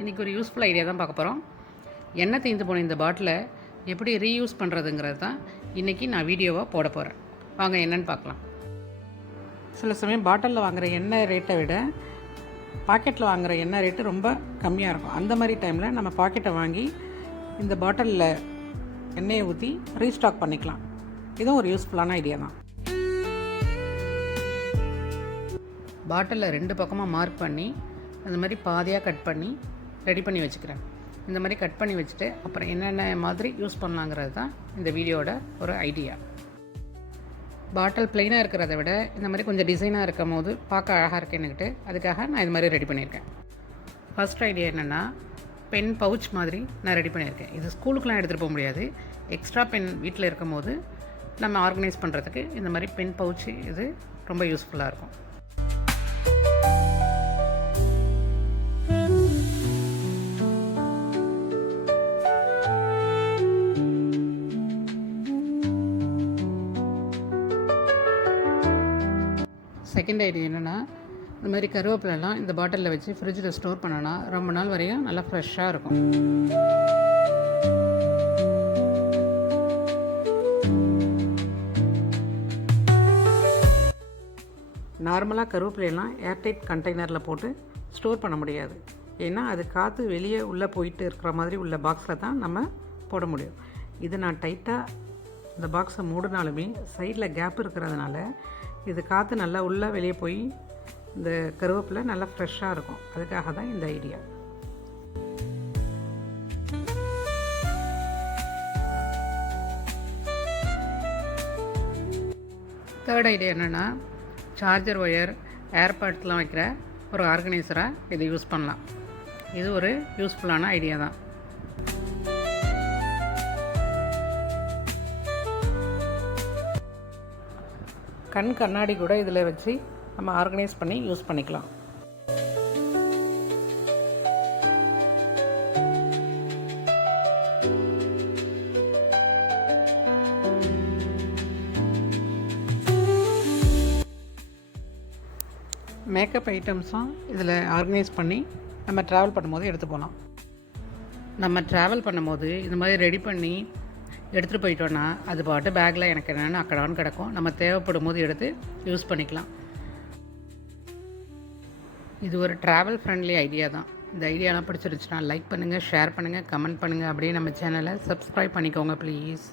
இன்றைக்கி ஒரு useful idea தான் பார்க்க போகிறோம். எண்ணெய் தீர்ந்து போன இந்த பாட்டிலை எப்படி ரீயூஸ் பண்ணுறதுங்கிறது தான் இன்றைக்கி நான் வீடியோவாக போட போகிறேன். வாங்க என்னென்னு பார்க்கலாம். சில சமயம் பாட்டிலில் வாங்குகிற எண்ணெய் ரேட்டை விட பாக்கெட்டில் வாங்குகிற எண்ணெய் ரேட்டு ரொம்ப கம்மியாக இருக்கும். அந்த மாதிரி டைமில் நம்ம பாக்கெட்டை வாங்கி இந்த பாட்டிலில் எண்ணெயை ஊற்றி ரீஸ்டாக் பண்ணிக்கலாம். இதுவும் ஒரு யூஸ்ஃபுல்லான ஐடியா தான். பாட்டிலில் 2 பக்கமாக மார்க் பண்ணி அந்த மாதிரி பாதியாக கட் பண்ணி ரெடி பண்ணி வச்சுக்கிறேன். இந்த மாதிரி கட் பண்ணி வச்சுட்டு அப்புறம் என்னென்ன மாதிரி யூஸ் பண்ணலாங்கிறது தான் இந்த வீடியோட ஒரு ஐடியா. பாட்டில் ப்ளைனாக இருக்கிறத விட இந்த மாதிரி கொஞ்சம் டிசைனாக இருக்கும் போது பார்க்க அழகாக இருக்குன்னுக்கிட்டு அதுக்காக நான் இது மாதிரி ரெடி பண்ணியிருக்கேன். ஃபஸ்ட் ஐடியா என்னென்னா, பென் பவுச் மாதிரி நான் ரெடி பண்ணியிருக்கேன். இது ஸ்கூலுக்குலாம் எடுத்துகிட்டு போக முடியாது. எக்ஸ்ட்ரா பென் வீட்டில் இருக்கும் போது நம்ம ஆர்கனைஸ் பண்ணுறதுக்கு இந்த மாதிரி பென் பவுச்சு இது ரொம்ப யூஸ்ஃபுல்லாக இருக்கும். செகண்ட் ஐடியா என்னென்னா, இந்த மாதிரி கருவேப்பிலெல்லாம் இந்த பாட்டிலில் வச்சு ஃப்ரிட்ஜில் ஸ்டோர் பண்ணோன்னா ரொம்ப நாள் வரையும் நல்லா ஃப்ரெஷ்ஷாக இருக்கும். நார்மலாக கருவேப்பிலையெல்லாம் ஏர்டைட் கண்டெய்னரில் போட்டு ஸ்டோர் பண்ண முடியாது. ஏன்னா அது காற்று வெளியே உள்ளே போயிட்டு இருக்கிற மாதிரி உள்ள பாக்ஸில் தான் நம்ம போட முடியும். இது நான் டைட்டாக இந்த பாக்ஸை மூடினாலுமே சைடில் கேப் இருக்கிறதுனால இது காற்று நல்லா உள்ளே வெளியே போய் இந்த கருவேப்பிலை நல்லா ஃப்ரெஷ்ஷாக இருக்கும். அதுக்காக தான் இந்த ஐடியா. தேர்ட் ஐடியா என்னென்னா, சார்ஜர் ஒயர், ஏர்பாட்ஸ்லாம் வைக்கிற ஒரு ஆர்கனைசராக இதை யூஸ் பண்ணலாம். இது ஒரு யூஸ்ஃபுல்லான ஐடியா தான். கண்ணாடி கூட இதில் வச்சு நம்ம ஆர்கனைஸ் பண்ணி யூஸ் பண்ணிக்கலாம். மேக்கப் ஐட்டம்ஸும் இதில் ஆர்கனைஸ் பண்ணி நம்ம ட்ராவல் பண்ணும்போது எடுத்து போகலாம். நம்ம ட்ராவல் பண்ணும்போது இந்த மாதிரி ரெடி பண்ணி எடுத்துகிட்டு போயிட்டோன்னா அது பாட்டு பேக்கில் எனக்கு என்னென்னு அக்கடான்னு கிடக்கும். நம்ம தேவைப்படும் போது எடுத்து யூஸ் பண்ணிக்கலாம். இது ஒரு ட்ராவல் ஃப்ரெண்ட்லி ஐடியா தான். இந்த ஐடியாலாம் பிடிச்சிருந்துச்சுன்னா லைக் பண்ணுங்கள், ஷேர் பண்ணுங்கள், கமெண்ட் பண்ணுங்கள். அப்படியே நம்ம சேனலை சப்ஸ்கிரைப் பண்ணிக்கோங்க ப்ளீஸ்.